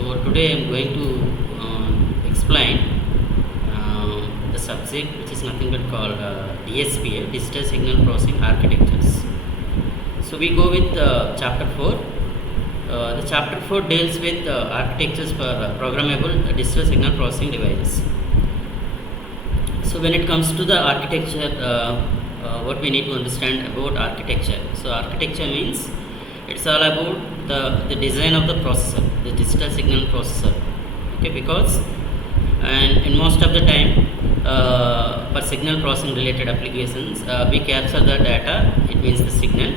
So today I am going to explain the subject, which is nothing but called DSPA, Digital Signal Processing Architectures. So we go with chapter 4. The chapter 4 deals with architectures for programmable digital signal processing devices. So when it comes to the architecture, what we need to understand about architecture. So architecture means it's all about the design of the processor, the digital signal processor. Okay, because and in most of the time for signal processing related applications, we capture the data, it means the signal,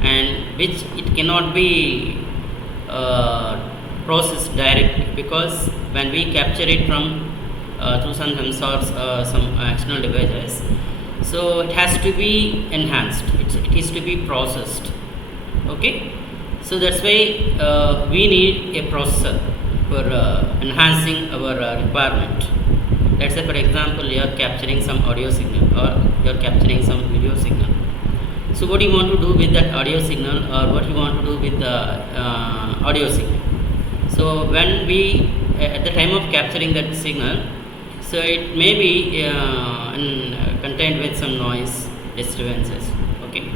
and which it cannot be processed directly, because when we capture it from through some sensors, some external devices, so it has to be enhanced, it is to be processed. Okay, so that's why we need a processor for enhancing our requirement. Let's say, for example, you are capturing some audio signal or you are capturing some video signal. So what do you want to do with that audio signal, or what you want to do with the audio signal? So when we at the time of capturing that signal, so it may be contained with some noise disturbances. Okay,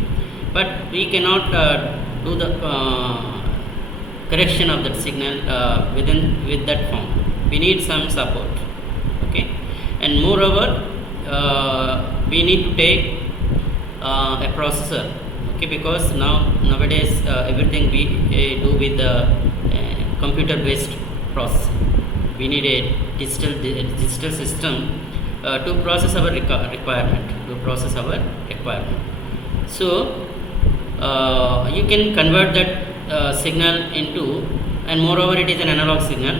but we cannot do the correction of that signal with that form. We need some support. Okay, and moreover we need to take a processor. Okay, because nowadays everything we do with the computer based processor. We need a digital system to process our requirement. So you can convert that signal into, and moreover it is an analog signal,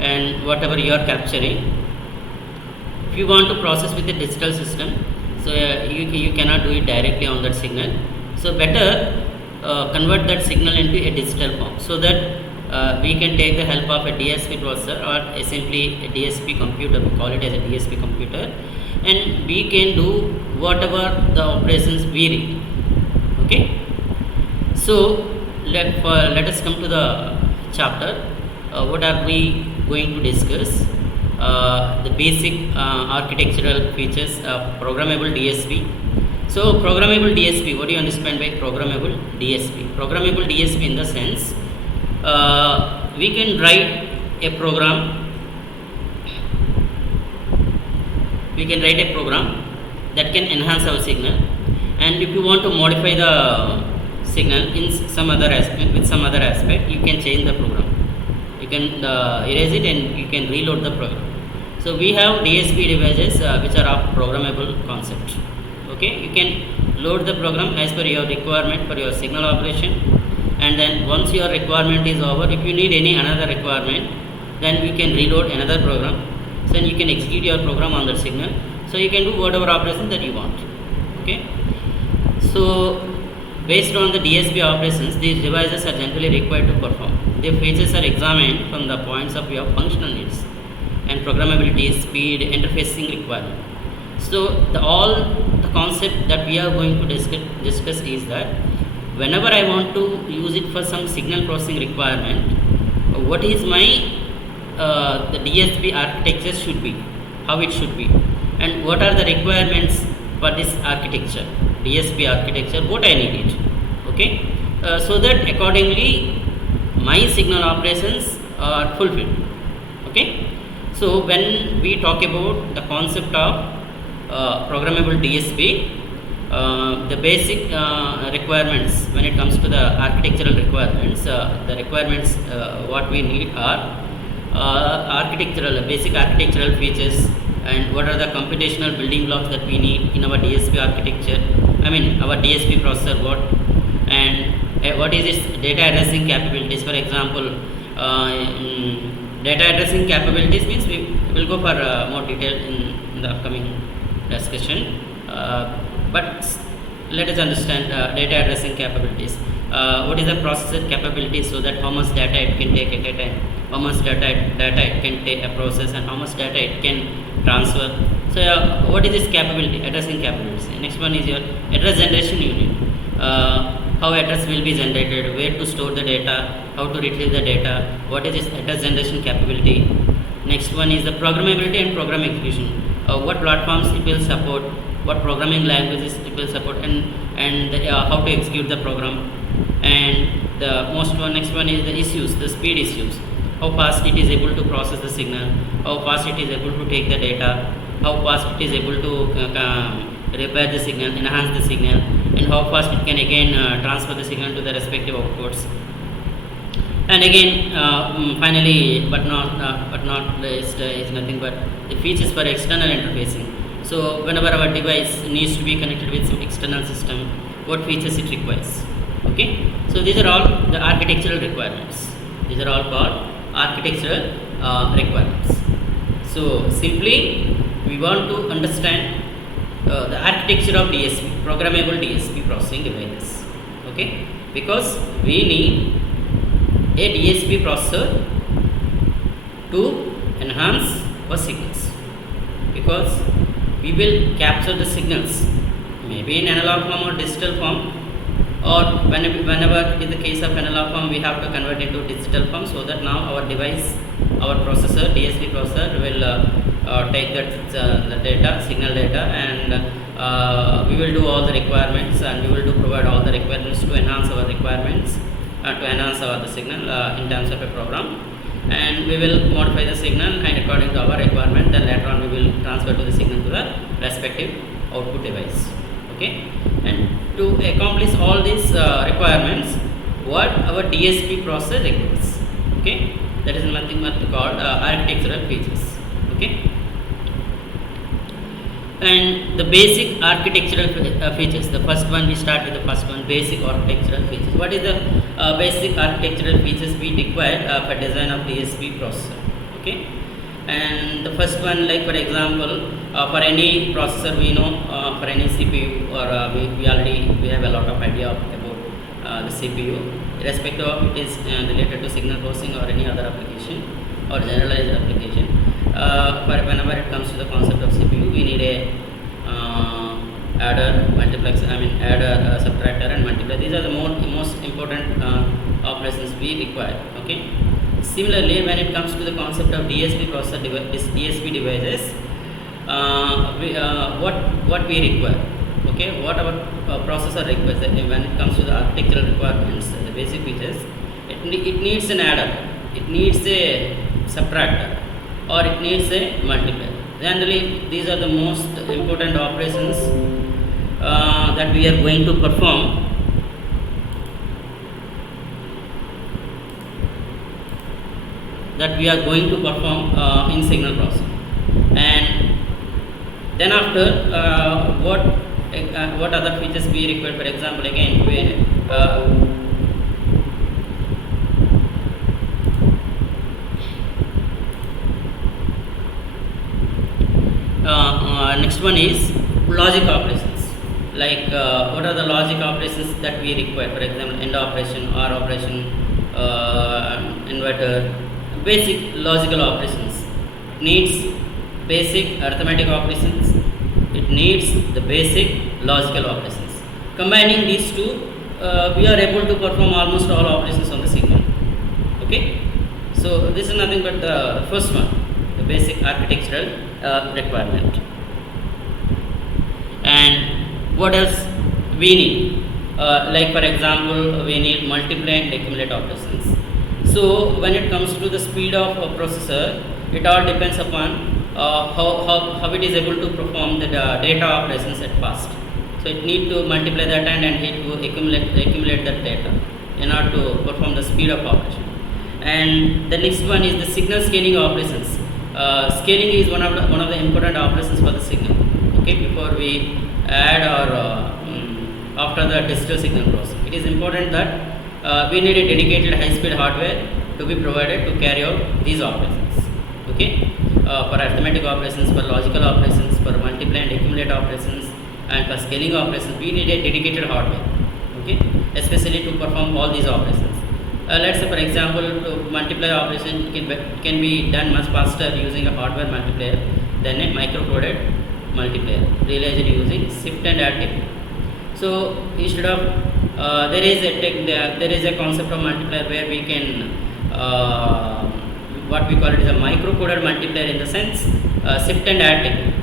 and whatever you are capturing, if you want to process with a digital system, so you cannot do it directly on that signal. So better convert that signal into a digital form, so that we can take the help of a DSP processor or simply a DSP computer. We call it as a DSP computer, and we can do whatever the operations we read. Okay, so let us come to the chapter. What are we going to discuss? The basic architectural features of programmable DSP. So programmable DSP, what do you understand by programmable DSP? Programmable DSP in the sense, we can write a program that can enhance our signal, and if you want to modify the signal in some other aspect, you can change the program. You can erase it and you can reload the program. So we have DSP devices which are of programmable concept. Okay, you can load the program as per your requirement for your signal operation, and then once your requirement is over, if you need any another requirement, then you can reload another program. So you can execute your program on that signal. So you can do whatever operation that you want. Okay, so based on the DSP operations, these devices are generally required to perform. Their features are examined from the points of view of functional needs and programmability, speed, interfacing requirement. So all the concept that we are going to discuss is that whenever I want to use it for some signal processing requirement, what is my the DSP architecture should be, how it should be, and what are the requirements for this architecture, DSP architecture, what I need it. Okay, so that accordingly my signal operations are fulfilled. Okay, so when we talk about the concept of programmable DSP, the basic requirements when it comes to the architectural requirements, the requirements what we need are basic architectural features, and what are the computational building blocks that we need in our DSP architecture, our DSP processor, what is its data addressing capabilities. For example, data addressing capabilities means we will go for more detail in the upcoming discussion, but let us understand data addressing capabilities. What is the processor capability, so that how much data it can take at a time, how much data it can take a process, and how much data it can transfer. So what is this capability, addressing capabilities? Next one is your address generation unit. how address will be generated, where to store the data, how to retrieve the data, what is its address generation capability. Next one is the programmability and program execution. What platforms it will support, what programming languages it will support, and how to execute the program. And the next one is the issues, the speed issues. How fast it is able to process the signal, how fast it is able to take the data, how fast it is able to repair the signal, enhance the signal, and how fast it can again transfer the signal to the respective outputs. And again, finally, but not least, is nothing but the features for external interfacing. So whenever our device needs to be connected with some external system, what features it requires. Okay, so these are all the architectural requirements. These are all called architectural requirements. So simply, we want to understand the architecture of DSP, programmable DSP processing devices. Okay, because we need a DSP processor to enhance our signals, because we will capture the signals maybe in analog form or digital form, or whenever in the case of analog form we have to convert into digital form, so that now our device, our processor, DSP processor will take that the data, signal data, and we will do all the requirements, and we will provide all the requirements to enhance our requirements, to enhance the signal in terms of a program, and we will modify the signal and according to our requirement, then later on we will transfer to the signal to the respective output device. Okay, and to accomplish all these requirements, what our DSP processor requires. Okay, that is nothing but called architectural features. Okay, and the basic architectural features. The first one, we start with the first one, basic architectural features. What is the basic architectural features we require for design of DSP processor? Okay, and the first one, like for example, for any processor, we know for any CPU, or we have a lot of idea about the CPU, irrespective of it is related to signal processing or any other application or generalized application. Whenever it comes to the concept of CPU, we need a adder, multiplexer, adder, subtractor, and multiplier. These are the most important operations we require. Okay. Similarly, when it comes to the concept of DSP processor DSP devices, what we require. Okay, what our processor requires. When it comes to the architectural requirements, the basic features, it needs an adder, it needs a subtractor, or it needs a multiplier. Generally, these are the most important operations that we are going to perform in signal processing. And then after, what other features we require? For example, again, next one is logic operations. Like what are the logic operations that we require? For example, AND operation, OR operation, inverter, basic logical operations. It needs basic arithmetic operations. It needs the basic logical operations. Combining these two, we are able to perform almost all operations on the signal. Okay. So this is nothing but the first one, the basic architectural requirement. And what else we need? Like for example, we need multiply and accumulate operations. So when it comes to the speed of a processor, it all depends upon how it is able to perform the data operations at first. So it need to multiply that and it to accumulate that data in order to perform the speed of operation. And the next one is the signal scaling operations. Scaling is one of the important operations for the signal. Okay, before we add or after the digital signal processing, it is important that we need a dedicated high-speed hardware to be provided to carry out these operations. Okay, for arithmetic operations, for logical operations, for multiply and accumulate operations, and for scaling operations, we need a dedicated hardware. Okay, especially to perform all these operations. Let's say, for example, to multiply operation can be done much faster using a hardware multiplier than a microcoded multiplier realized using shift and add technique. So instead of there is a concept of multiplier where we can what we call it is a micro-coded multiplier, in the sense shift and add technique.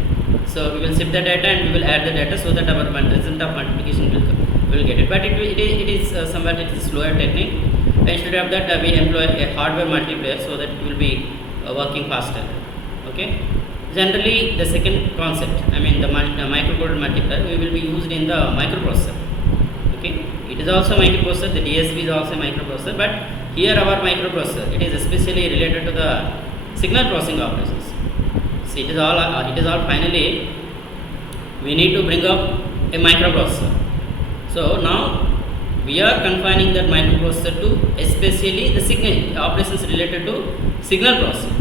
So we will shift the data and we will add the data so that our result of multiplication will get it. But it is somewhat it is slower technique. Instead of that, we employ a hardware multiplier so that it will be working faster. Okay. Generally, the second concept, I mean the micro-coded multiplier, we will be used in the microprocessor. Okay, it is also microprocessor. The DSP is also microprocessor, but here our microprocessor, it is especially related to the signal processing operations. See, it is all finally we need to bring up a microprocessor. So now we are confining that microprocessor to especially the signal operations related to signal processing.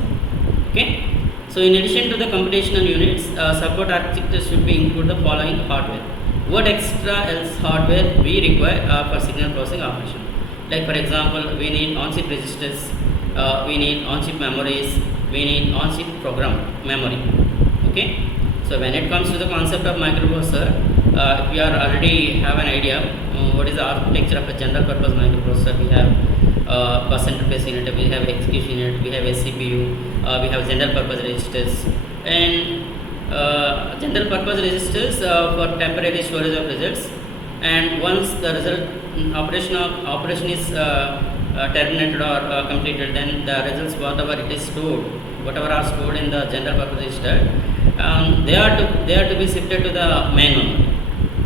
Okay. So in addition to the computational units, support architecture should be include the following hardware. What extra else hardware we require for signal processing operation? Like for example, we need on-chip registers, we need on-chip memories, we need on-chip program memory. Okay. So when it comes to the concept of microprocessor, we are already have an idea what is the architecture of a general purpose microprocessor. We have bus interface unit, we have execution unit, we have a CPU, we have general purpose registers, and general purpose registers for temporary storage of results. And once the operation is terminated or completed, then the results whatever are stored in the general purpose register, they are to be shifted to the main memory.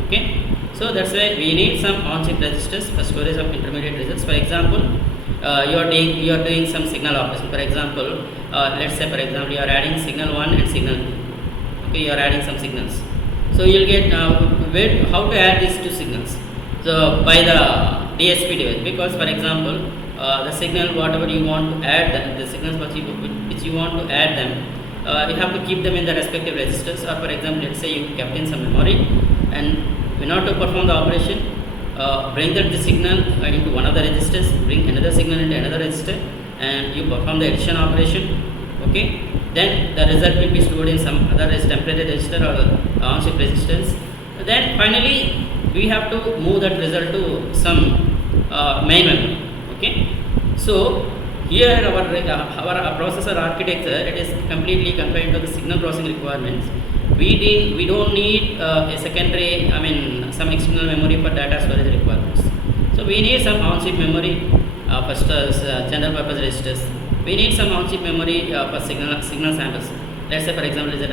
Okay. So that's why we need some on-chip registers for storage of intermediate results. For example, you are doing some signal operation. For example, let's say you are adding signal 1 and signal 2. Okay, you are adding some signals. So you will get how to add these two signals. So by the DSP device, because for example, the signal whatever you want to add, the signals which you want to add them, you have to keep them in the respective registers. Or for example, let's say you kept in some memory, and in order to perform the operation, bring the signal into one of the registers, bring another signal into another register, and you perform the addition operation. Okay, then the result will be stored in some other temporary register or on-chip registers. Then finally we have to move that result to some main memory. Okay, so here our processor architecture, it is completely confined to the signal processing requirements. We don't need a secondary, some external memory for data storage requirements. So we need some on-chip memory for general purpose registers. We need some on-chip memory for signal samples. Let's say for example is we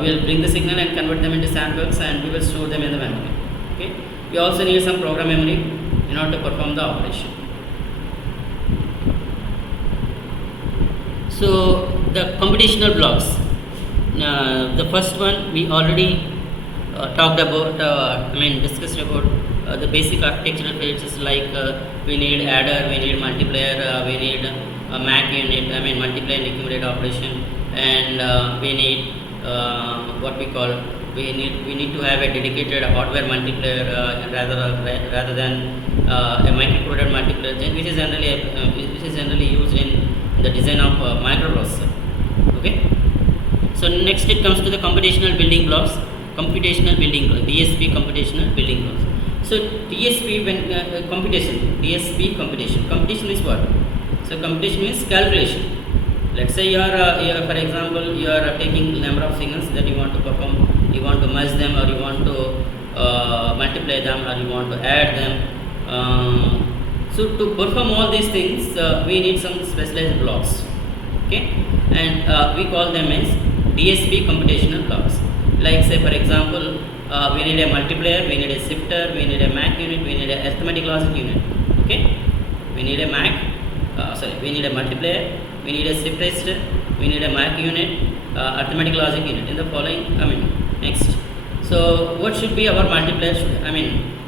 will bring the signal and convert them into samples, and we will store them in the memory. Okay. We also need some program memory in order to perform the operation. So the computational blocks. The first one we already talked about, discussed about the basic architectural features, like we need adder, we need multiplier, we need a MAC unit, multiply and accumulate operation, and we need we need to have a dedicated hardware multiplier rather than a micro-coded multiplier, which is generally used in the design of microprocessor. Okay. So next it comes to the computational building blocks. DSP computational building blocks. So DSP computation is what? So computation means calculation. Let's say you are for example you are taking number of signals that you want to perform. You want to merge them, or you want to multiply them, or you want to add them. So to perform all these things, we need some specialized blocks. Okay, and we call them as DSP computational blocks. Like say for example, we need a multiplier, we need a shifter, we need a MAC unit, we need a arithmetic logic unit. Okay, we need a we need a multiplier, we need a shift register, we need a MAC unit, arithmetic logic unit. In the following, next. So what should be our multiplier?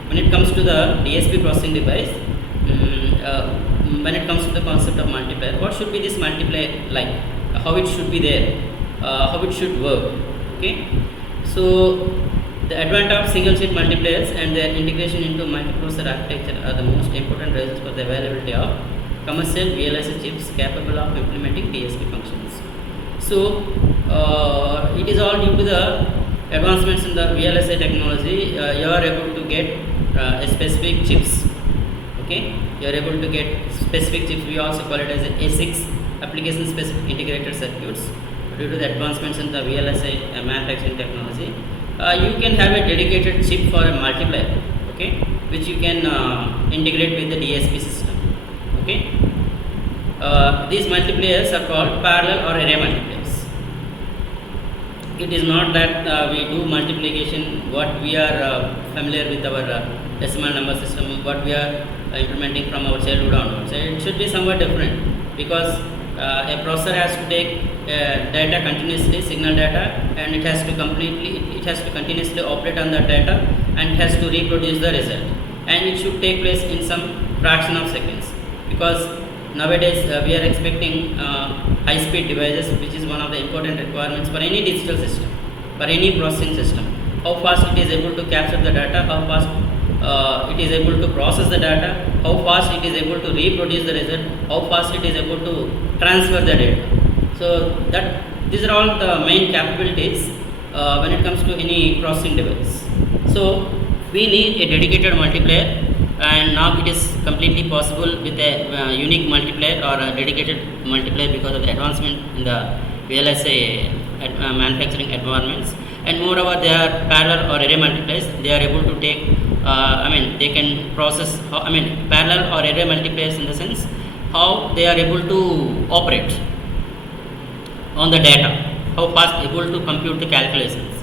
When it comes to the DSP processing device, when it comes to the concept of multiplier, what should be this multiplier like? How it should be there? How it should work? Okay. So the advent of single chip multipliers and their integration into microprocessor architecture are the most important reasons for the availability of commercial VLSI chips capable of implementing DSP functions. So it is all due to the advancements in the VLSI technology. You are able to get specific chips. Okay, you are able to get specific chips. We also call it as ASICs, application specific integrated circuits. Due to the advancements in the VLSI manufacturing technology, you can have a dedicated chip for a multiplier, okay, which you can integrate with the DSP system. Okay, these multipliers are called parallel or array multipliers. It is not that we do multiplication what we are familiar with our decimal number system, what we are implementing from our childhood onwards. It should be somewhat different, because a processor has to take data continuously, signal data, and it has to continuously operate on that data, and it has to reproduce the result, and it should take place in some fraction of seconds, because nowadays we are expecting high speed devices, which is one of the important requirements for any digital system, for any processing system. How fast it is able to capture the data, how fast it is able to process the data, how fast it is able to reproduce the result, how fast it is able to transfer the data. So that these are all the main capabilities when it comes to any processing device. So we need a dedicated multiplier, and now it is completely possible with a unique multiplier or a dedicated multiplier because of the advancement in the VLSI manufacturing environments. And moreover, they are parallel or array multipliers. They are able to take they can process, parallel or array multipliers in the sense how they are able to operate on the data, how fast able to compute the calculations,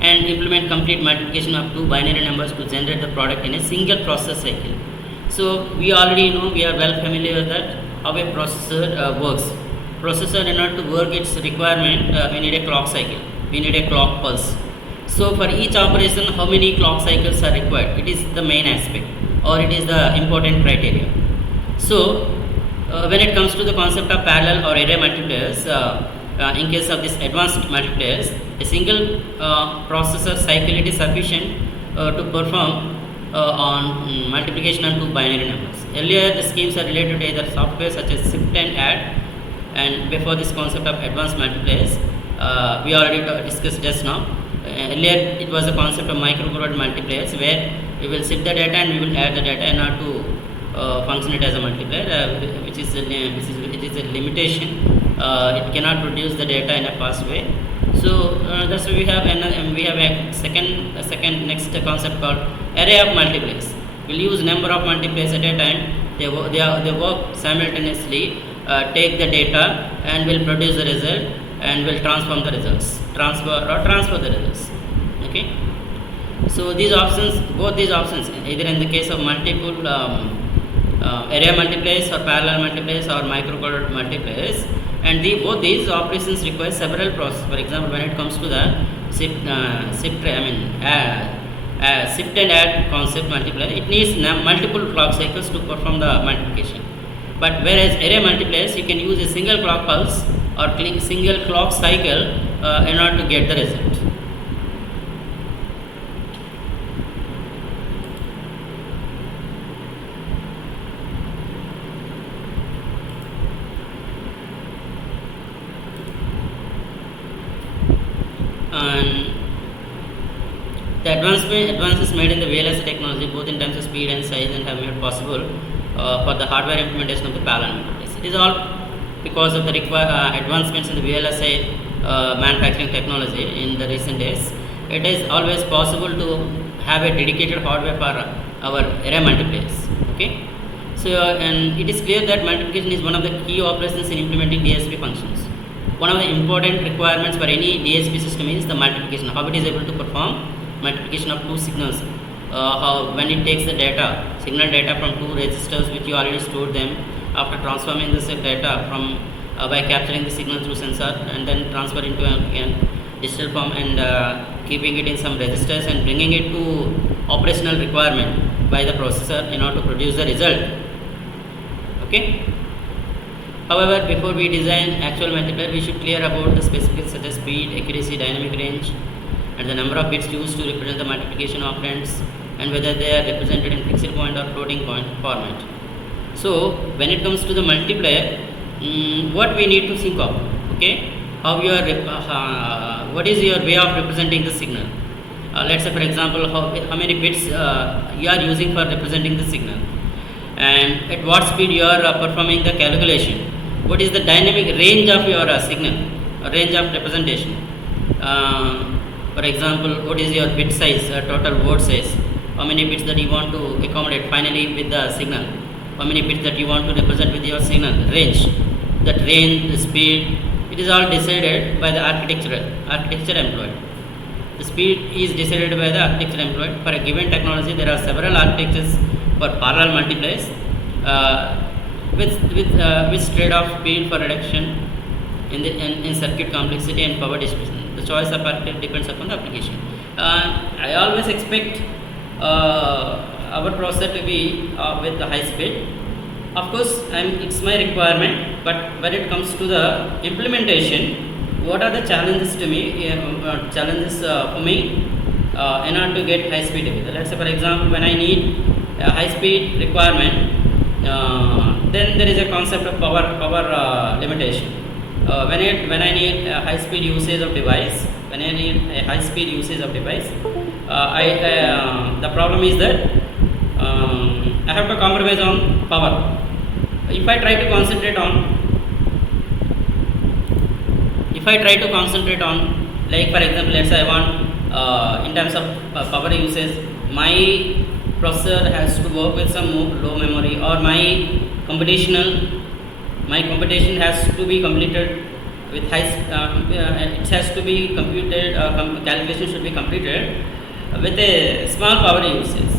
and implement complete multiplication of two binary numbers to generate the product in a single process cycle. So we already know, we are well familiar with that, how a processor works. Processor, in order to work its requirement, we need a clock cycle, we need a clock pulse. So for each operation, how many clock cycles are required? It is the main aspect, or it is the important criteria. So when it comes to the concept of parallel or array multipliers, in case of this advanced multipliers, a single processor cycle, it is sufficient to perform on multiplication on two binary numbers. Earlier, the schemes are related to either software such as shift and add, and before this concept of advanced multipliers, we already discussed just now. Earlier, it was the concept of microcode multipliers, where we will shift the data and we will add the data in order to function it as a multiplier, which is a limitation. It cannot produce the data in a fast way. So that's why we have a second next concept called array of multipliers. We'll use number of multipliers at a time. They work simultaneously, take the data and will produce the result, and will transform the results, transfer the results. Okay. So these options, both these options, either in the case of multiple array multipliers or parallel multipliers or microcoded multipliers, and both these operations require several processes. For example, when it comes to the shift and add concept multiplier, it needs multiple clock cycles to perform the multiplication. But whereas array multipliers, you can use a single clock pulse or single clock cycle in order to get the result. And the advances made in the VLSI technology, both in terms of speed and size, and have made possible for the hardware implementation of the parallel multipliers. It is all because of the advancements in the VLSI manufacturing technology in the recent days. It is always possible to have a dedicated hardware for our array multipliers. Okay. So and it is clear that multiplication is one of the key operations in implementing DSP functions. One of the important requirements for any DSP system is the multiplication, how it is able to perform multiplication of two signals. When it takes the data, signal data from two registers which you already stored them, after transforming this data from by capturing the signal through sensor, and then transfer into a digital form, and keeping it in some registers and bringing it to operational requirement by the processor in order to produce the result. Okay. However, before we design actual multiplier, we should clear about the specifics such as speed, accuracy, dynamic range, and the number of bits used to represent the multiplication operands, and whether they are represented in fixed point or floating point format. So when it comes to the multiplier, what we need to think of, okay, how you are, what is your way of representing the signal? let's say for example how many bits you are using for representing the signal, and at what speed you are performing the calculation, what is the dynamic range of your signal, range of representation. For example, what is your bit size, total word size, how many bits that you want to accommodate finally with the signal, how many bits that you want to represent with your signal, range, that range, the speed, it is all decided by the architecture employed. The speed is decided by the architecture employed. For a given technology, there are several architectures for parallel multipliers with trade-off speed for reduction in circuit complexity and power distribution. The choice of architecture depends upon the application. I always expect our processor to be with the high speed. Of course, it's my requirement, but when it comes to the implementation, what are the challenges to me? Challenges for me in order to get high speed. Let's say, for example, when I need a high speed requirement, then there is a concept of power limitation. When I need a high speed usage of device, the problem is that I have to compromise on power. If I try to concentrate on, like for example, let's say I want in terms of power usage, my processor has to work with some low memory, or my computation has to be completed with high. It has to be computed. Calculation should be completed with a small power usage.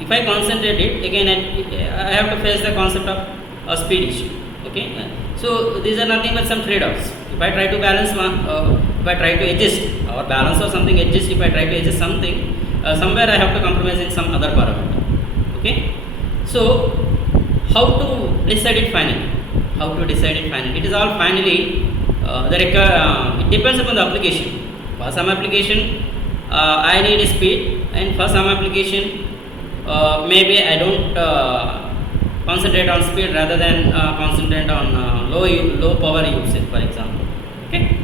If I concentrate it again, I have to face the concept of a speed issue. Okay, so these are nothing but some trade-offs. If I try to balance one, if I try to adjust or balance or something, if I try to adjust something, somewhere I have to compromise in some other parameter. Okay, so how to decide it finally? It is all finally it depends upon the application. For some application, I need speed, and for some application, maybe I don't concentrate on speed rather than concentrate on low power usage, for example. Okay.